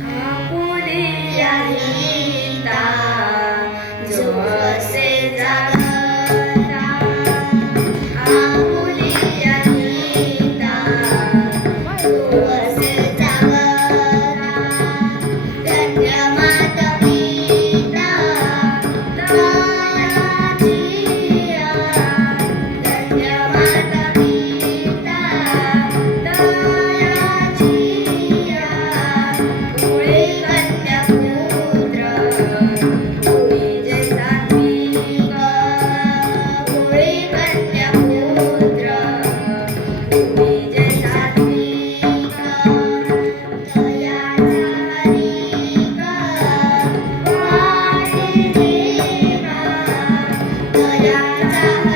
Aku diyakinkan Thank you.